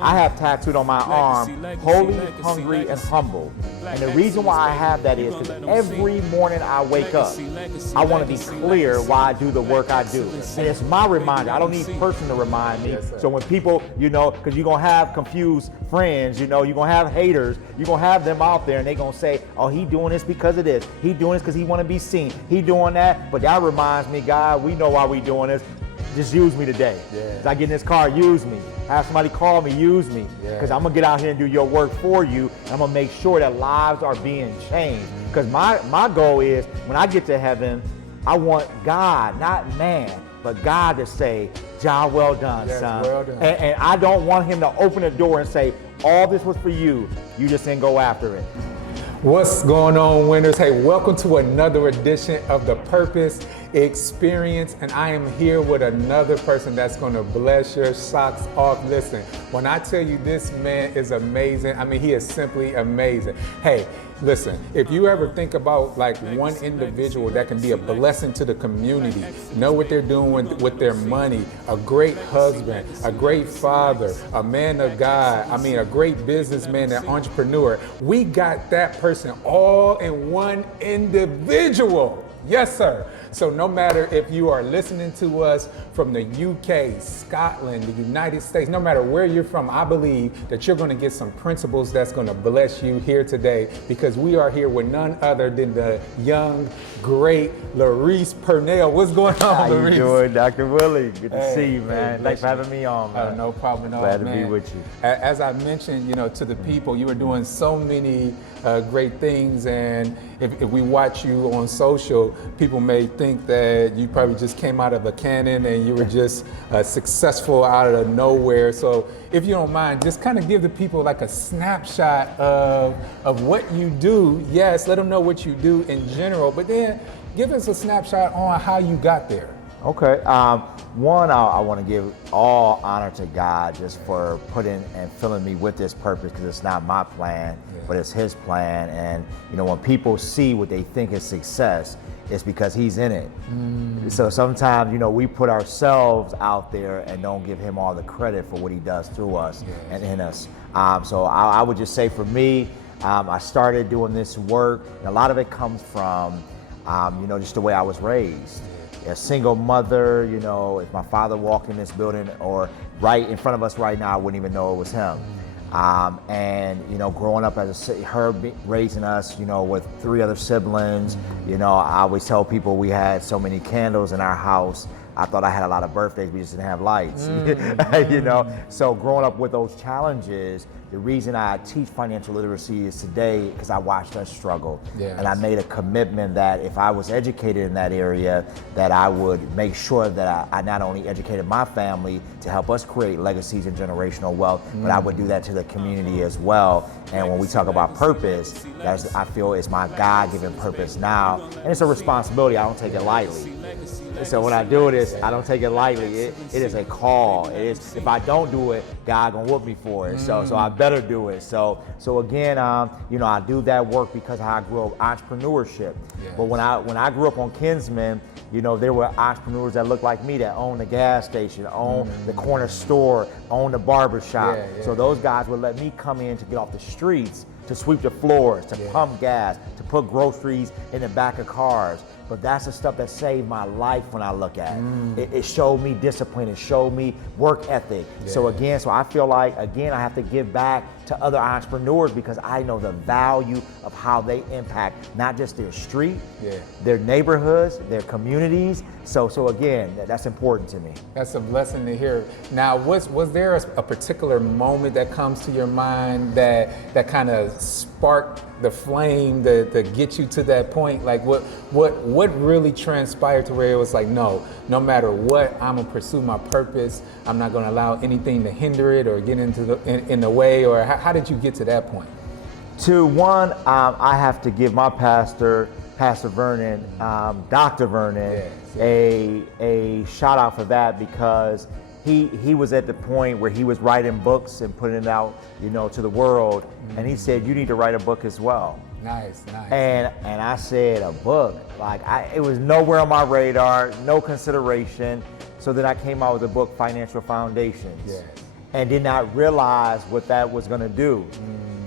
I have tattooed on my arm, holy, hungry, and humble. And the reason why I have that is because every morning I wake up, I want to be clear why I do the work I do. And it's my reminder. I don't need a person to remind me. So when people, because you're going to have confused friends, you're going to have haters, you're going to have them out there and they're going to say, oh, he doing this because of this. He doing this because he want to be seen. He doing that. But that reminds me, God, we know why we doing this. Just use me today. As I get in this car, use me. Have somebody call me, use me. Because I'm going to get out here and do your work for you. And I'm going to make sure that lives are being changed. Because my goal is, when I get to heaven, I want God, not man, but God to say, job well done, son. Well done. And I don't want him to open the door and say, all this was for you. You just didn't go after it. What's going on, winners? Hey, welcome to another edition of the Purpose Experience, and I am here with another person that's going to bless your socks off. Listen, when I tell you this man is amazing, I mean, he is simply amazing. Hey, listen, if you ever think about like one individual that can be a blessing to the community, know what they're doing with their money, a great husband, a great father, a man of God, I mean, a great businessman, an entrepreneur, we got that person all in one individual. Yes, sir. So no matter if you are listening to us from the UK, Scotland, the United States, no matter where you're from, I believe that you're going to get some principles that's going to bless you here today, because we are here with none other than the young, great Larice Purnell. What's going on, Larice? How you doing, Dr. Willie? Good to see you, man. Thanks for having me on, man. No problem at all, Glad man. to be with you. As I mentioned, to the people, you are doing so many great things, and if we watch you on social, people may think that you probably just came out of a cannon and you were just successful out of nowhere. So if you don't mind, just kind of give the people like a snapshot of what you do. Yes, let them know what you do in general, but then give us a snapshot on how you got there. Okay. One, I want to give all honor to God just for putting and filling me with this purpose, because it's not my plan, but it's His plan. And when people see what they think is success, it's because He's in it. So sometimes, we put ourselves out there and don't give Him all the credit for what He does through us and in us. So I would just say, for me, I started doing this work, and a lot of it comes from, just the way I was raised. A single mother, if my father walked in this building or right in front of us right now, I wouldn't even know it was him. Growing up her raising us, with 3 other siblings, I always tell people we had so many candles in our house. I thought I had a lot of birthdays, we just didn't have lights, So growing up with those challenges, the reason I teach financial literacy is today because I watched us struggle. And I made a commitment that if I was educated in that area, that I would make sure that I not only educated my family to help us create legacies and generational wealth, but I would do that to the community as well. And when we talk about purpose, I feel it's my God-given purpose now, and it's a responsibility. I don't take it lightly. So when I do this, I don't take it lightly. It is a call. It is, if I don't do it, God gonna whoop me for it. So I better do it. So again, I do that work because how I grew up entrepreneurship. But when I grew up on Kinsman, there were entrepreneurs that looked like me that owned the gas station, owned the corner store, owned the barber shop. So those guys would let me come in to get off the streets, to sweep the floors, to pump gas, to put groceries in the back of cars. But that's the stuff that saved my life when I look at it. It showed me discipline. It showed me work ethic. So I feel like, I have to give back to other entrepreneurs because I know the value of how they impact not just their street, their neighborhoods, their communities. So again, that's important to me. That's a blessing to hear. Now, was there a particular moment that comes to your mind that kind of sparked the flame to get you to that point? Like what really transpired to where it was like, no matter what, I'm gonna pursue my purpose. I'm not gonna allow anything to hinder it or get in the way? Or how did you get to that point? I have to give my Pastor Vernon, Dr. Vernon, a shout out for that, because he was at the point where he was writing books and putting it out, to the world, and he said, you need to write a book as well. Nice. And I said, a book? Like, it was nowhere on my radar, no consideration. So then I came out with the book, Financial Foundations. and did not realize what that was going to do.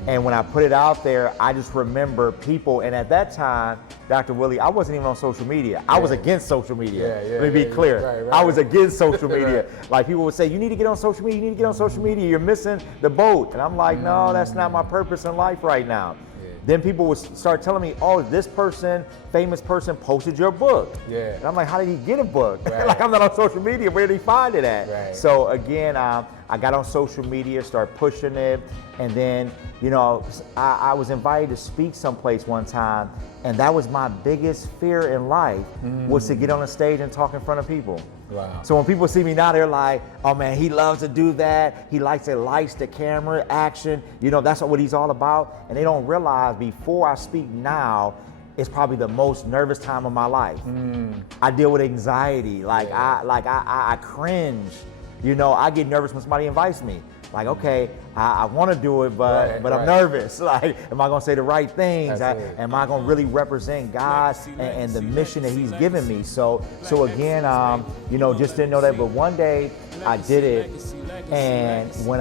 And when I put it out there, I just remember people, and at that time, Dr. Willie, I wasn't even on social media. I was against social media. Let me be clear. Right. I was against social media. Like, people would say, you need to get on social media, you need to get on social media, you're missing the boat. And I'm like, no, that's not my purpose in life right now. Then people would start telling me, oh, this person, famous person, posted your book. And I'm like, how did he get a book? Like, I'm not on social media. Where did he find it at? So again, I got on social media, started pushing it, and then, you know, I was invited to speak someplace one time, and that was my biggest fear in life, was to get on a stage and talk in front of people. So when people see me now, they're like, oh man, he loves to do that. He likes it, lights, the camera, action. You know, that's what he's all about. And they don't realize before I speak now, it's probably the most nervous time of my life. I deal with anxiety. I cringe. You know, I get nervous when somebody invites me. Like, okay, I want to do it, but I'm nervous. Like, am I going to say the right things? Am I going to really represent God and the mission that He's given me? So again, you know, just didn't know that. But one day I did it, and when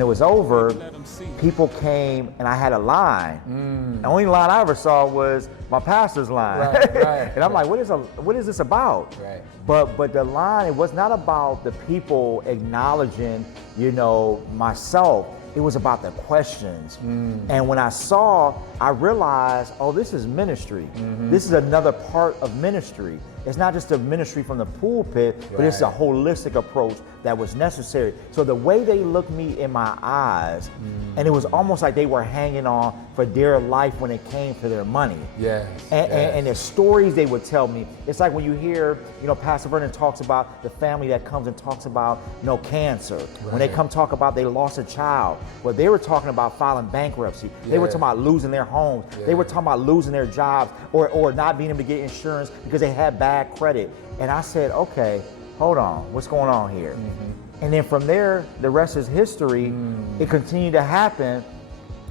it was over, people came and I had a line. The only line I ever saw was my pastor's line. And I'm like, what is this about? But the line, it was not about the people acknowledging, you know, myself. It was about the questions. And when I saw, I realized, oh, this is ministry. This is another part of ministry. It's not just a ministry from the pulpit, but it's a holistic approach that was necessary. So the way they looked me in my eyes, and it was almost like they were hanging on for dear life when it came to their money. And the stories they would tell me, it's like when you hear, you know, Pastor Vernon talks about the family that comes and talks about, you know, cancer. When they come talk about they lost a child, well, they were talking about filing bankruptcy. They were talking about losing their homes. They were talking about losing their jobs or not being able to get insurance because they had bad credit. And I said, okay, hold on, what's going on here? And then from there, the rest is history. It continued to happen.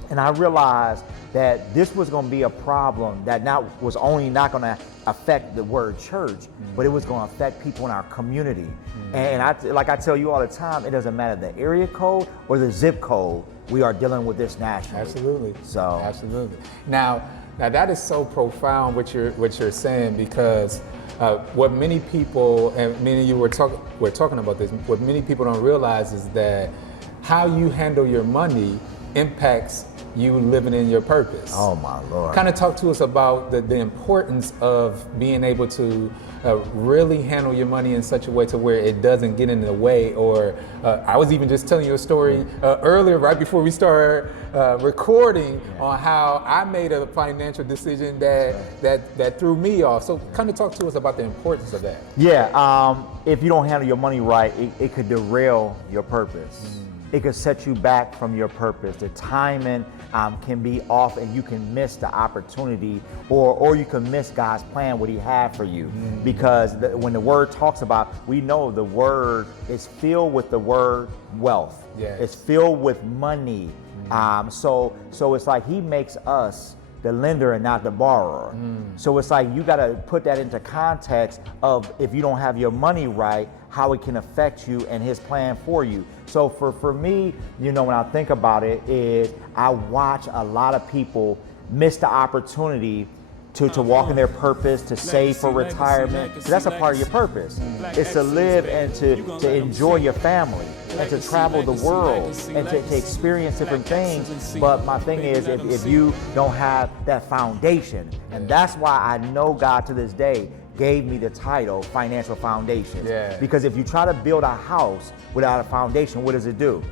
And I realized that this was going to be a problem that was only not going to affect the word church, but it was going to affect people in our community. And like I tell you all the time, it doesn't matter the area code or the zip code, we are dealing with this nationally. Absolutely. Now that is so profound what you're saying, because what many people, and many of you were talking about this, what many people don't realize is that how you handle your money impacts you living in your purpose. Oh my Lord. Kind of talk to us about the importance of being able to really handle your money in such a way to where it doesn't get in the way. Or I was even just telling you a story earlier, right before we started recording, on how I made a financial decision that threw me off. So kind of talk to us about the importance of that. If you don't handle your money right, it could derail your purpose. It could set you back from your purpose. The timing can be off, and you can miss the opportunity, or you can miss God's plan, what He had for you. Because when the Word talks about, we know the Word is filled with the word wealth. It's filled with money. So it's like He makes us the lender and not the borrower. So it's like you got to put that into context of, if you don't have your money right, how it can affect you and His plan for you. So for me, you know, when I think about it, is I watch a lot of people miss the opportunity to walk in their purpose, to save for retirement. So that's a part of your purpose. It's to live and to enjoy your family, and to travel the world, and to experience different things. But my thing is, if you don't have that foundation, and that's why I know God to this day gave me the title Financial Foundations. Because if you try to build a house without a foundation, what does it do?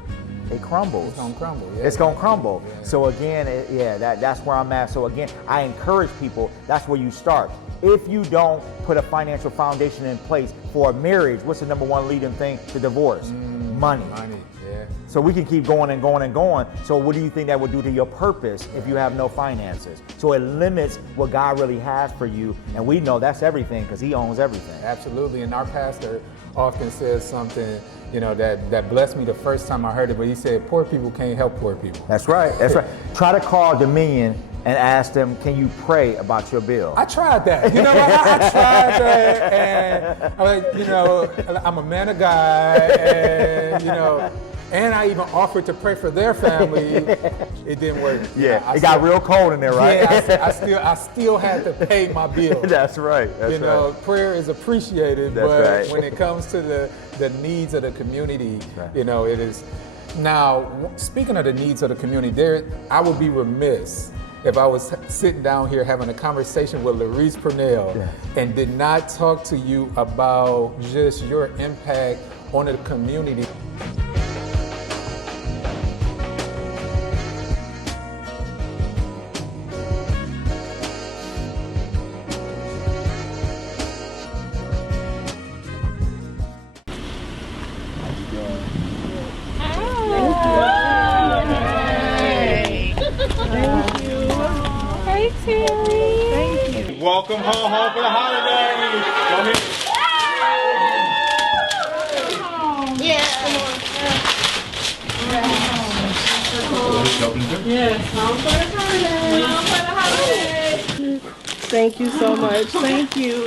It crumbles. It's gonna crumble. It's gonna crumble. So again, that's where I'm at. So again, I encourage people, that's where you start. If you don't put a financial foundation in place for a marriage, what's the number one leading thing to divorce? Money. So we can keep going and going and going. So what do you think that would do to your purpose if you have no finances? So it limits what God really has for you. And we know that's everything, because He owns everything. Absolutely. And our pastor often says something, you know, that blessed me the first time I heard it, but he said, poor people can't help poor people. That's right. Try to call Dominion and ask them, can you pray about your bill? I tried that. You know, I tried that, and I'm like, you know, I'm a man of God, and you know, and I even offered to pray for their family. It didn't work. Yeah, it got real cold in there, right? Yeah, I still had to pay my bill. That's right. That's you know, prayer is appreciated, That's but right. when it comes to the needs of the community, Right. you know, it is. Now, speaking of the needs of the community, I would be remiss if I was sitting down here having a conversation with Larice Purnell and did not talk to you about just your impact on the community. Hey, Terry. Thank you. Welcome home for the holidays. Come here. Thank you so much. Thank you.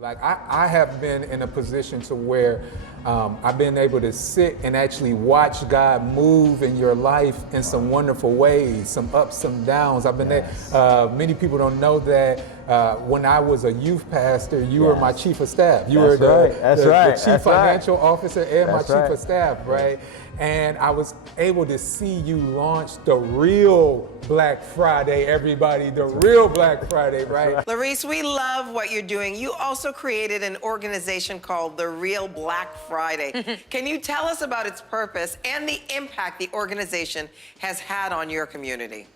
Like I have been in a position to where I've been able to sit and actually watch God move in your life in some wonderful ways, some ups, some downs. I've been there. Many people don't know that when I was a youth pastor, you were my chief of staff. You were the chief financial officer and my chief of staff, right? And I was able to see you launch the real Black Friday, everybody, the real Black Friday, right? Larice, we love what you're doing. You also created an organization called The Real Black Friday. Can you tell us about its purpose and the impact the organization has had on your community?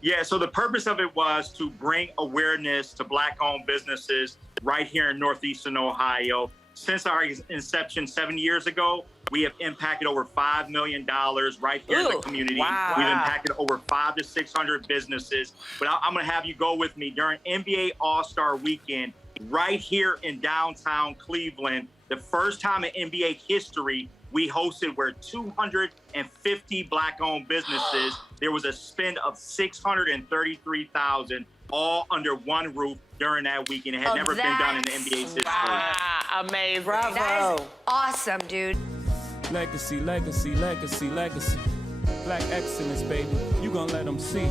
Yeah, so the purpose of it was to bring awareness to Black-owned businesses right here in Northeastern Ohio. Since our inception 7 years ago, we have impacted over $5 million right here in the community. Wow. We've impacted over 500 to 600 businesses. But I'm going to have you go with me during NBA All-Star Weekend right here in downtown Cleveland. The first time in NBA history, we hosted where 250 Black-owned businesses. There was a spend of $633,000 all under one roof during that weekend. It had never been done in the NBA's history. Amazing. Bravo. That is awesome, dude. Legacy, legacy, legacy, legacy. Black excellence, baby. You gon' let them see.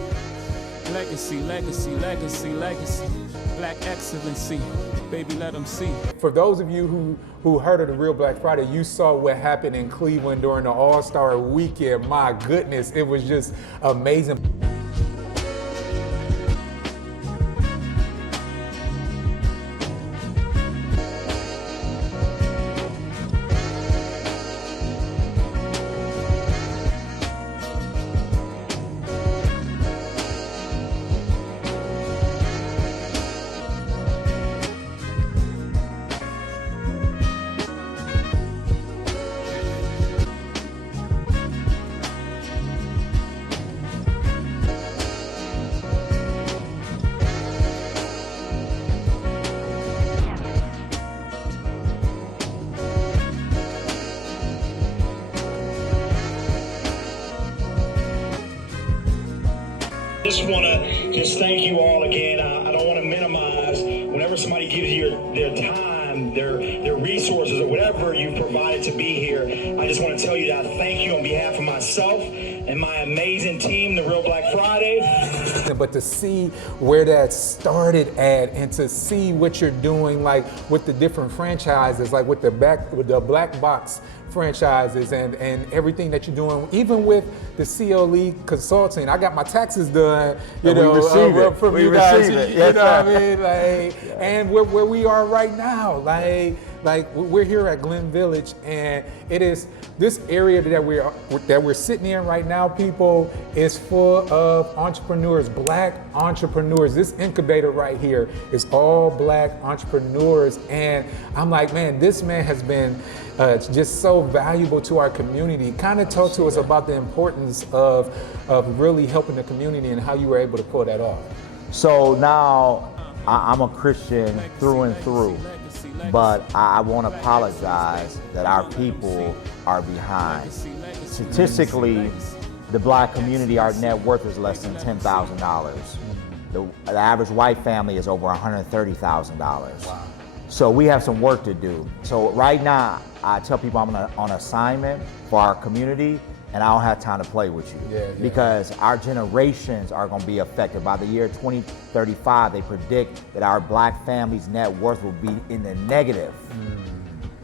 Legacy, legacy, legacy, legacy. Black excellency. Baby, let them see. For those of you who heard of the Real Black Friday, you saw what happened in Cleveland during the All-Star Weekend. My goodness, it was just amazing. Just want to thank you all again. I don't want to minimize. Whenever somebody gives you their time, their resources, or whatever you've provided to be here, I just want to tell you that I thank you on behalf of myself and my amazing team, The Real Black Friday. But to see where that started at, and to see what you're doing, like with the different franchises, like with the Black Box franchises and everything that you're doing, even with the CLE consulting. I got my taxes done, you know, from you guys. You know what I mean? Like, and where we are right now, like like we're here at Glen Village, and it is this area that we're sitting in right now, people, is full of entrepreneurs, black entrepreneurs. This incubator right here is all black entrepreneurs, and I'm like, man, this man has been just so valuable to our community. Kind of talk to us about the importance of really helping the community and how you were able to pull that off. So now I'm a Christian through and through, but I want to apologize that our people are behind. Statistically, the black community, our net worth is less than $10,000. The average white family is over $130,000. Wow. So we have some work to do. So right now, I tell people I'm on assignment for our community, and I don't have time to play with you. Because our generations are going to be affected. By the year 2035, they predict that our black family's net worth will be in the negative.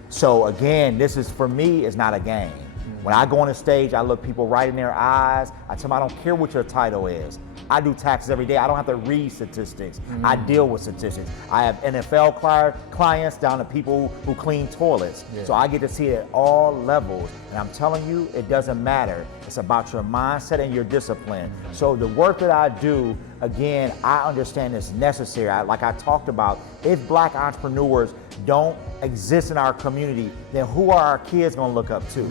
So again, this is, for me, is not a game. When I go on the stage, I look people right in their eyes. I tell them I don't care what your title is. I do taxes every day. I don't have to read statistics. I deal with statistics. I have NFL clients down to people who clean toilets. So I get to see it at all levels. And I'm telling you, it doesn't matter. It's about your mindset and your discipline. So the work that I do, again, I understand it's necessary. Like I talked about, if black entrepreneurs don't exist in our community, then who are our kids gonna look up to?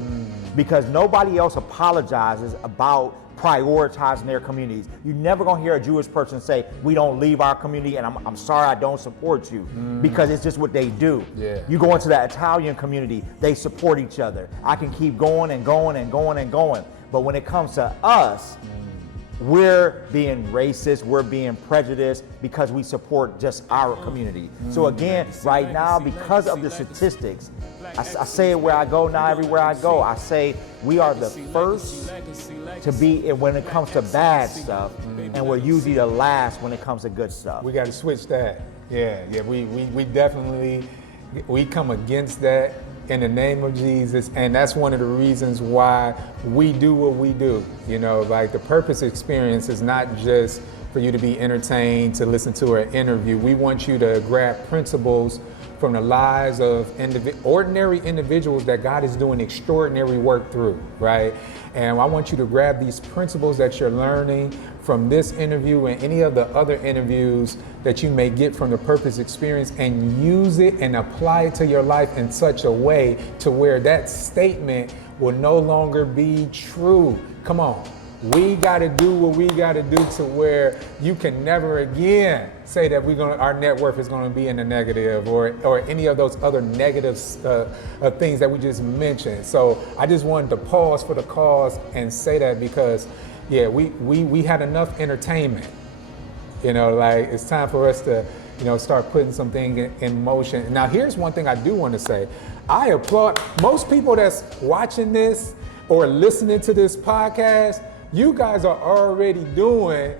Because nobody else apologizes about prioritizing their communities. You're never gonna hear a Jewish person say, we don't leave our community and I'm sorry I don't support you, because it's just what they do. You go into that Italian community, they support each other. I can keep going and going and going and going. But when it comes to us, we're being racist, we're being prejudiced because we support just our community. So again, right now, because of the statistics, I say it where I go now, everywhere I go, I say we are the first to be when it comes to bad stuff, and we're usually the last when it comes to good stuff. We got to switch that. We definitely, we come against that in the name of Jesus, and that's one of the reasons why we do what we do. You know, like the Purpose Experience is not just for you to be entertained, to listen to an interview. We want you to grab principles from the lives of ordinary individuals that God is doing extraordinary work through, right? And I want you to grab these principles that you're learning from this interview and any of the other interviews that you may get from the Purpose Experience and use it and apply it to your life in such a way to where that statement will no longer be true. Come on. We got to do what we got to do to where you can never again say that our net worth is going to be in the negative or any of those other negative things that we just mentioned. So I just wanted to pause for the cause and say that because, yeah, we had enough entertainment. You know, like it's time for us to, you know, start putting something in motion. Now, here's one thing I do want to say. I applaud most people that's watching this or listening to this podcast. You guys are already doing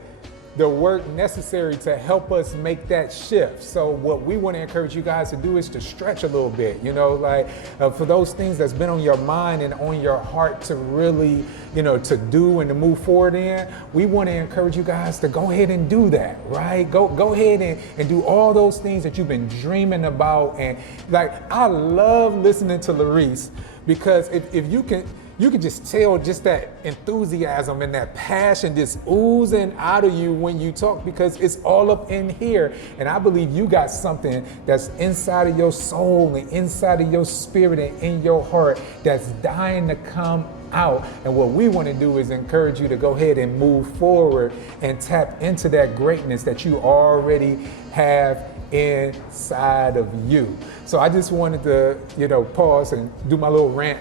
the work necessary to help us make that shift. So what we want to encourage you guys to do is to stretch a little bit, you know, like for those things that's been on your mind and on your heart to really, you know, to do and to move forward in, we want to encourage you guys to go ahead and do that, right? Go ahead and do all those things that you've been dreaming about. And like, I love listening to Larice because if you can just tell just that enthusiasm and that passion just oozing out of you when you talk, because it's all up in here. And I believe you got something that's inside of your soul and inside of your spirit and in your heart that's dying to come out. And what we want to do is encourage you to go ahead and move forward and tap into that greatness that you already have inside of you. So I just wanted to, you know, pause and do my little rant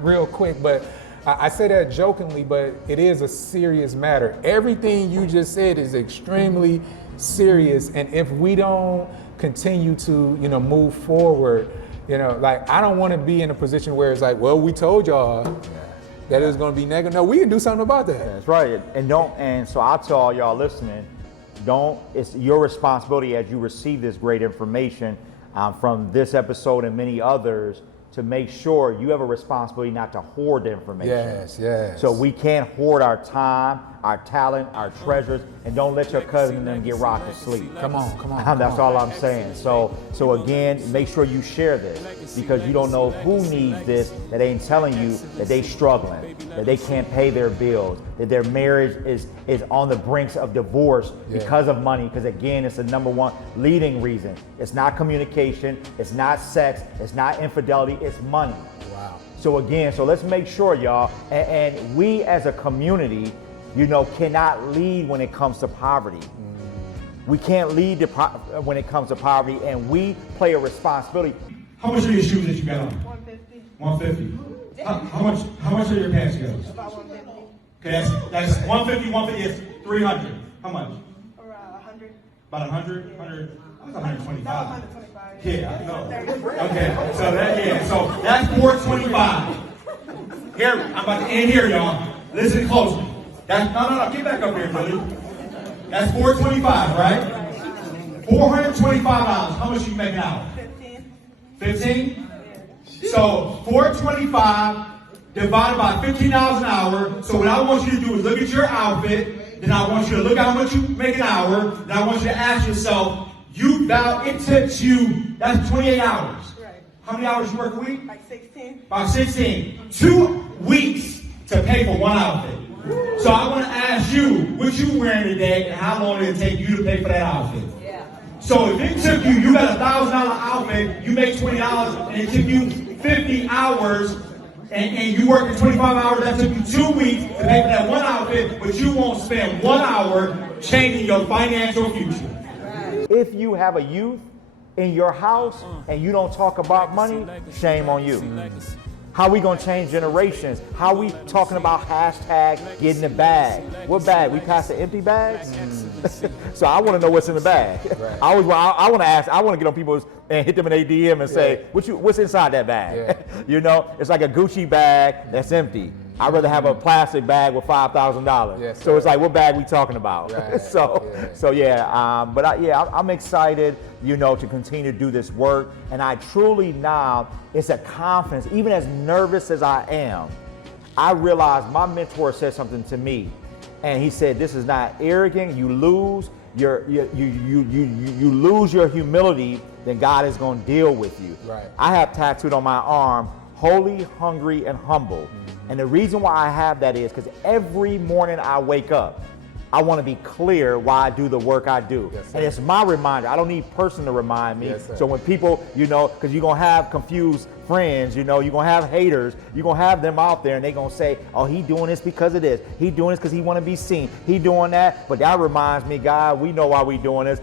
real quick, but I say that jokingly, but it is a serious matter. Everything you just said is extremely serious, and if we don't continue to, you know, move forward, you know, like I don't want to be in a position where it's like, well, we told y'all that it was going to be negative. No, we can do something about that. That's right, and so I'll tell all y'all listening, it's your responsibility as you receive this great information from this episode and many others, to make sure you have a responsibility not to hoard the information. Yes. So we can't hoard our time, our talent, our treasures, and don't let your cousin and them get rocked to sleep. Come on. That's all I'm saying. So again, make sure you share this, because you don't know who needs this that ain't telling you that they struggling, that they can't pay their bills, that their marriage is on the brinks of divorce because of money. Because again, it's the number one leading reason. It's not communication, it's not sex, it's not infidelity, it's money. Wow. So again, let's make sure, y'all, and we as a community, cannot lead when it comes to poverty. We can't lead when it comes to poverty, and we play a responsibility. How much are your shoes that you got on? 150. 150. How much are your pants go? About 150. Okay, that's 150. 150 is 300. How much? Around 100. About 100. 100. I was 125. About 125. Yeah, I know. Okay, so that's 425. Here, I'm about to end here, y'all. Listen closely. No, get back up here, Billy. That's 425, right? $425. How much you make an hour? 15. 15? So 425 divided by $15 an hour. So what I want you to do is look at your outfit. Then I want you to look at how much you make an hour. Then I want you to ask yourself, it took you, that's 28 hours. Right. How many hours you work a week? Like 16. About 16. 2 weeks to pay for one outfit. So I want to ask you, what you wearing today and how long did it take you to pay for that outfit? Yeah. So if it took you got a $1,000 outfit, you make $20, and it took you 50 hours, and you worked 25 hours, that took you 2 weeks to pay for that one outfit, but you won't spend 1 hour changing your financial future. If you have a youth in your house and you don't talk about money, shame on you. How we gonna change generations? How we talking about hashtag getting the bag? What bag? We pass the empty bags? So I want to know what's in the bag. Right. I want to ask. I want to get on people's and hit them in their DM and say, what's inside that bag? It's like a Gucci bag that's empty. I'd rather have a plastic bag with $5,000. Yes, so it's like, what bag we talking about? Right. I'm excited, to continue to do this work. And I truly now, it's a confidence, even as nervous as I am, I realized my mentor said something to me. And he said, this is not arrogant. You lose you lose your humility, then God is going to deal with you. Right. I have tattooed on my arm, holy, hungry, and humble. And the reason why I have that is because every morning I wake up, I want to be clear why I do the work I do. Yes, and it's my reminder. I don't need person to remind me. Yes, so when people, because you're going to have confused friends, you're going to have haters, you're going to have them out there and they're going to say, oh, he doing this because of this. He doing this because he want to be seen. He doing that. But that reminds me, God, we know why we doing this.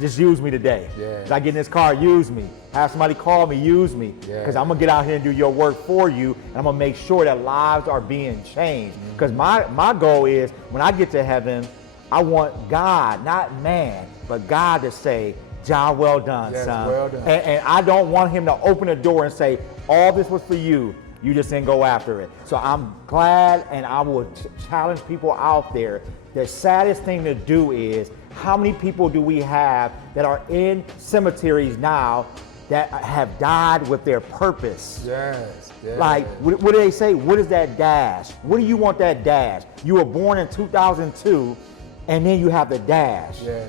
Just use me today. Yeah. If I get in this car, use me. Have somebody call me, use me. Because I'm going to get out here and do your work for you. And I'm going to make sure that lives are being changed. Because my goal is, when I get to heaven, I want God, not man, but God to say, job well done, son. Well done. And I don't want him to open the door and say, all this was for you. You just didn't go after it. So I'm glad, and I will challenge people out there. The saddest thing to do is, how many people do we have that are in cemeteries now that have died with their purpose? Yes. Like, what do they say? What is that dash? What do you want that dash? You were born in 2002, and then you have the dash. Yes.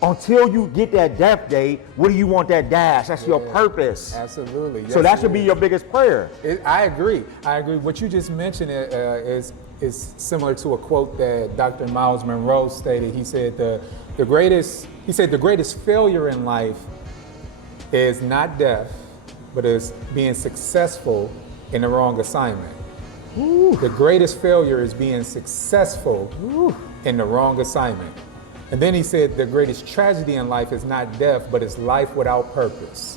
Until you get that death date, what do you want that dash? That's your purpose. Absolutely. Yes, so that should be your biggest prayer. I agree. What you just mentioned is similar to a quote that Dr. Miles Monroe stated. He said the greatest failure in life is not death, but is being successful in the wrong assignment. Ooh. The greatest failure is being successful in the wrong assignment. And then he said the greatest tragedy in life is not death, but it's life without purpose,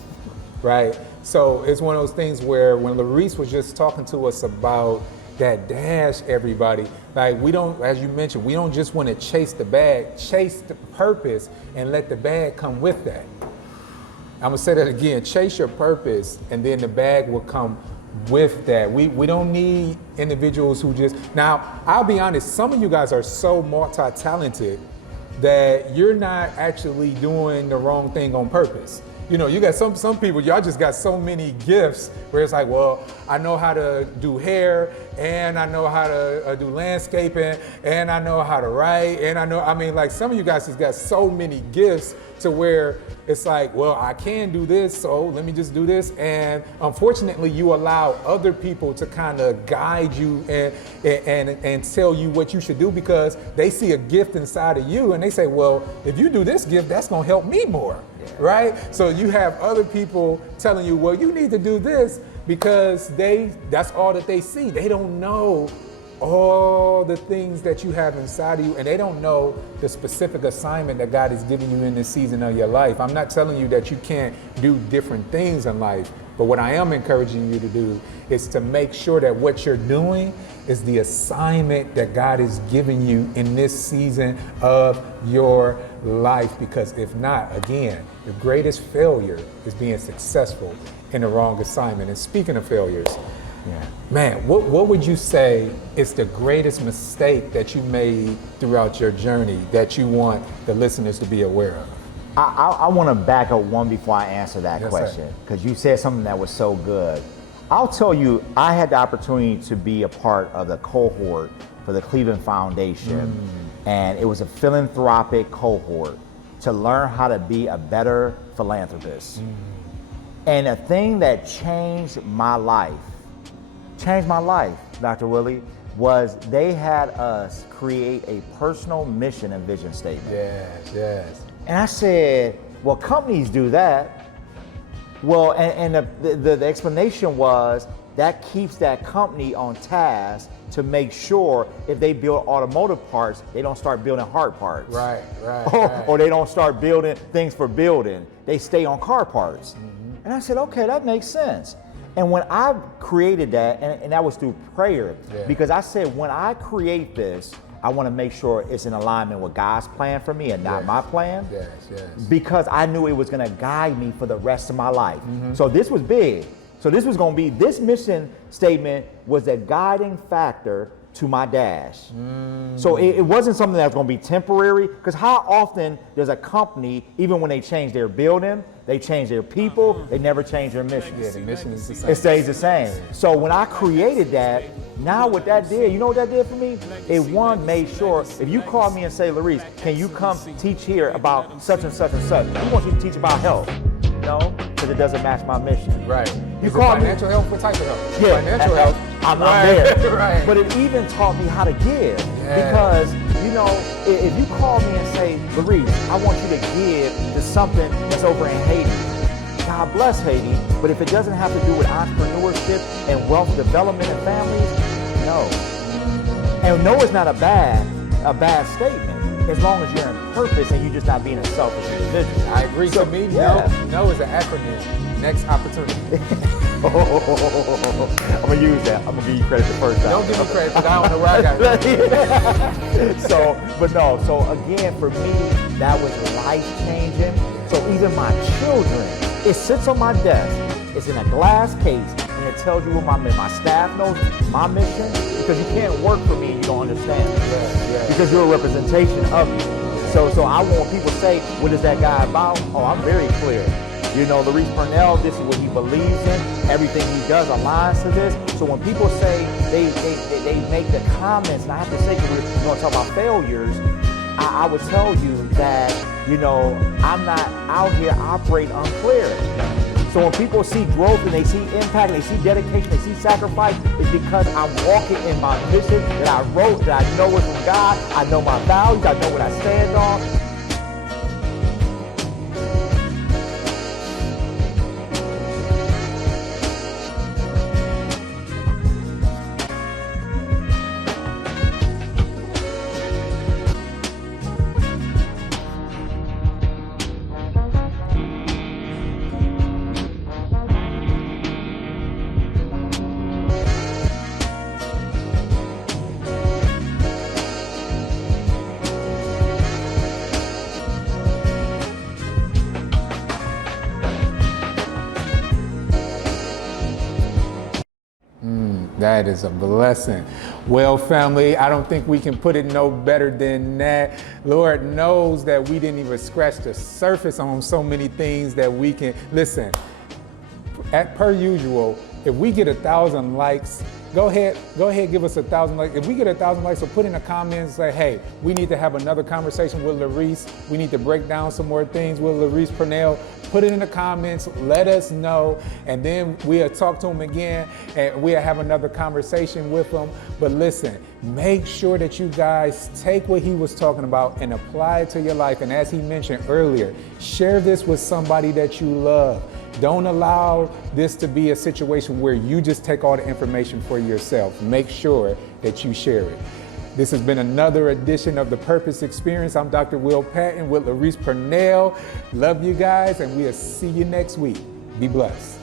right? So it's one of those things where when Larice was just talking to us about that dash, everybody, like we don't, as you mentioned, we don't just want to chase the bag, chase the purpose and let the bag come with that. I'm gonna say that again, chase your purpose and then the bag will come with that. We don't need individuals who just, now I'll be honest, some of you guys are so multi-talented that you're not actually doing the wrong thing on purpose. You know, you got some people, y'all just got so many gifts where it's like, well, I know how to do hair, and I know how to do landscaping, and I know how to write, and I mean, like some of you guys just got so many gifts to where it's like, well, I can do this, so let me just do this. And unfortunately, you allow other people to kind of guide you and tell you what you should do because they see a gift inside of you and they say, well, if you do this gift, that's gonna help me more, right? So you have other people telling you, well, you need to do this because that's all that they see. They don't know all the things that you have inside of you, and they don't know the specific assignment that God is giving you in this season of your life. I'm not telling you that you can't do different things in life, but what I am encouraging you to do is to make sure that what you're doing is the assignment that God is giving you in this season of your life, because if not, again, the greatest failure is being successful in the wrong assignment. And speaking of failures, man, what would you say is the greatest mistake that you made throughout your journey that you want the listeners to be aware of? I want to back up one before I answer that Yes, question, because you said something that was so good. I'll tell you, I had the opportunity to be a part of the cohort for the Cleveland Foundation, and it was a philanthropic cohort to learn how to be a better philanthropist. And a thing that changed my life, Dr. Willie, was they had us create a personal mission and vision statement. Yes. And I said, well, companies do that. Well, and the explanation was that keeps that company on task to make sure if they build automotive parts, they don't start building hard parts. Right. Or they don't start building things for building. They stay on car parts. And I said, okay, that makes sense. And when I created that, and that was through prayer, because I said, when I create this, I want to make sure it's in alignment with God's plan for me and not my plan. Yes. Because I knew it was going to guide me for the rest of my life. So this was big. So this was going to be, this mission statement was a guiding factor to my dash. So it wasn't something that was going to be temporary, because how often does a company, even when they change their building, they change their people, they never change their mission. Yeah, the mission is the same. It stays the same. So when I created that, now what that did, you know what that did for me? It made sure, if you call me and say, Larice, can you come teach here about such and such and such? I want you to teach about health. No, because it doesn't match my mission. Right. You Is call it me financial health? What type of health? Yeah, Financial health. I'm Right. there. Right. But it even taught me how to give. Because, you know, if you call me and say, Larice, I want you to give to something that's over in Haiti. God bless Haiti, but if it doesn't have to do with entrepreneurship and wealth development and families, no. And no is not a bad statement, as long as you're in purpose and you're just not being a selfish individual. I agree. So, to me, no is an acronym. Next opportunity. I'm gonna use that. I'm gonna give you credit the first time. Don't give me credit, because I don't know where I got it. So again, for me, that was life-changing. So even my children, it sits on my desk. It's in a glass case, and it tells you what my staff knows, my mission, because you can't work for me and you don't understand it. Because you're a representation of me. So I want people to say, what is that guy about? Oh, I'm very clear. You know, Larice Purnell, this is what he believes in. Everything he does aligns to this. So when people say they make the comments, and I have to say, because we're going to talk about failures, I would tell you that, you know, I'm not out here operating unclear. So when people see growth and they see impact, and they see dedication, they see sacrifice, it's because I'm walking in my mission that I wrote, that I know it's from God. I know my values. I know what I stand on. That is a blessing. Well, family, I don't think we can put it no better than that. Lord knows that we didn't even scratch the surface on so many things that we can. Listen, per usual, if we get 1,000 likes, go ahead, give us 1,000 likes. If we get 1,000 likes, so put in the comments, say, hey, we need to have another conversation with Larice. We need to break down some more things with Larice Purnell. Put it in the comments, let us know, and then we'll talk to him again, and we'll have another conversation with him. But listen, make sure that you guys take what he was talking about and apply it to your life. And as he mentioned earlier, share this with somebody that you love. Don't allow this to be a situation where you just take all the information for yourself. Make sure that you share it. This has been another edition of The Purpose Experience. I'm Dr. Will Patton with Larice Purnell. Love you guys, and we'll see you next week. Be blessed.